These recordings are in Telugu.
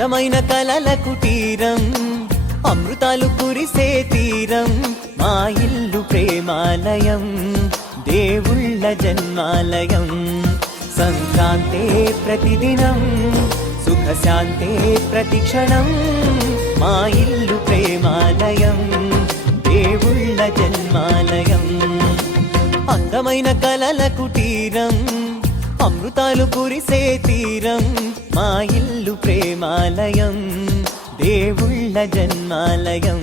అందమైన కలల కుటీరం, అమృతాలు కురిసే తీరం, మా ఇల్లు ప్రేమాలయం, దేవుళ్ళ జన్మాలయం. సంక్రాంతే ప్రతిదినం, సుఖశాంతే ప్రతిక్షణం, మా ఇల్లు ప్రేమాలయం, దేవుళ్ళ జన్మాలయం. అందమైన కలల కుటీరం, అమృతాలు కురిసే తీరం, మా ఇల్లు ప్రేమాలయం, దేవుళ్ళ జన్మాలయం.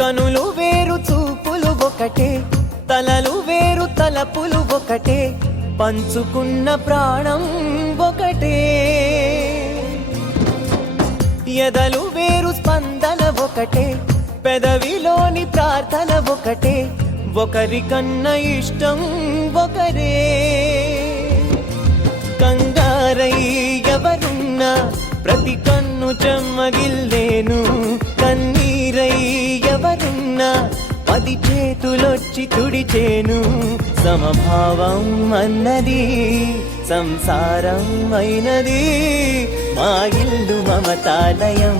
కనులు వేరు చూపులు ఒకటే, తలలు వేరు తలపులు ఒకటే, పంచుకున్న ప్రాణం ఒకటే. ఎదలు వేరు స్పందన ఒకటే, పెదవిలోని ప్రార్థన ఒకటే, ఒకరికన్నా ఇష్టం ఒకరే. కంగారై ఎవరున్నా ప్రతి కన్ను చెమ్మగిల్లేను, కన్నీరై ఎవరున్నా 10 చేతులొచ్చి తుడిచేను. సమభావం అన్నది సంసారం అయినది, మా ఇల్లు మమతాలయం,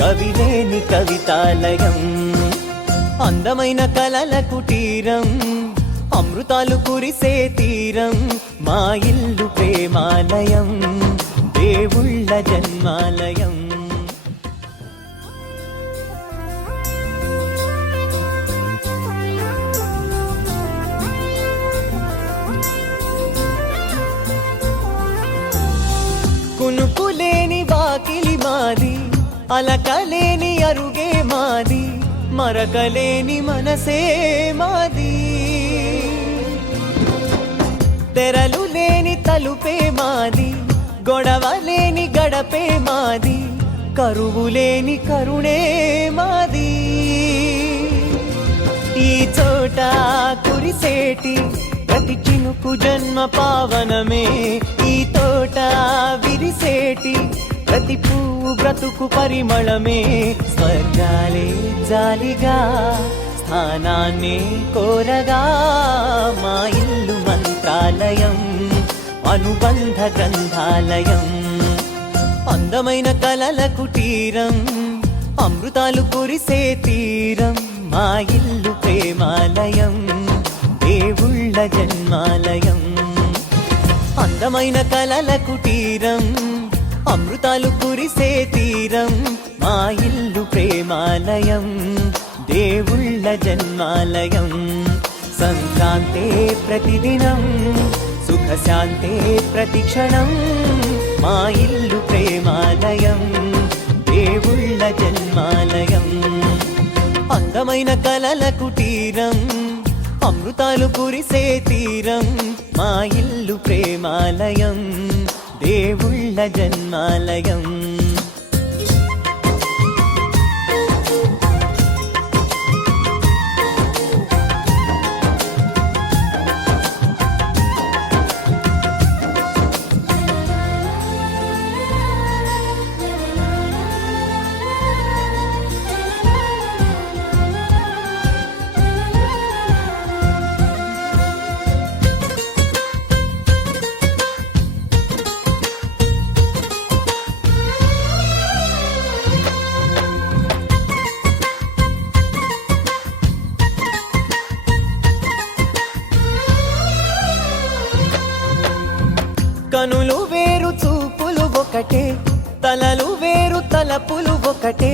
కవిలేని కవితాలయం. అందమైన కలల కుటీరం, అమృతాలు కురిసే తీరం, మా ఇల్లు ప్రేమాలయం, దేవుళ్ళ జన్మాలయం. కునుకులేని వాకిలి మాది, అలకలేని అరుగే మాది, మరకలేని మనసే మాది. తెరలు లేని తలుపే మాది, గొడవ లేని గడపే మాది, కరువు లేని కరుణే మాది. ఈ చోట కురిసేటి ప్రతి చినుకు జన్మ పావనమే, ఈ తోట విరిసేటి ప్రతి పువ్వు బ్రతుకు పరిమళమే. స్వర్గాలే జాలిగా స్థానాన్ని కోరగా, మా ఇల్లు మంత్రాలయం, అనుబంధ గ్రంథాలయం. అందమైన కలల కుటీరం, అమృతాలు కురిసే తీరం, మా ఇల్లు ప్రేమాలయం, దేవుళ్ళ జన్మాలయం. అందమైన కలల కుటీరం, అమృతాలు కురిసే తీరం, మా ఇల్లు ప్రేమాలయం, దేవుళ్ళ జన్మాలయం. సంక్రాంతే ప్రతిదినం, సుఖశాంతే ప్రతిక్షణం, మా ఇల్లు ప్రేమాలయం, దేవుళ్ళ జన్మాలయం. అందమైన కలల కుటీరం, అమృతాలు కురిసే తీరం, మా ఇల్లు ప్రేమాలయం, దేవుళ్ళ జన్మాలయం. కనులు వేరు చూపులు ఒకటే, తలలు వేరు తలపులు ఒకటే,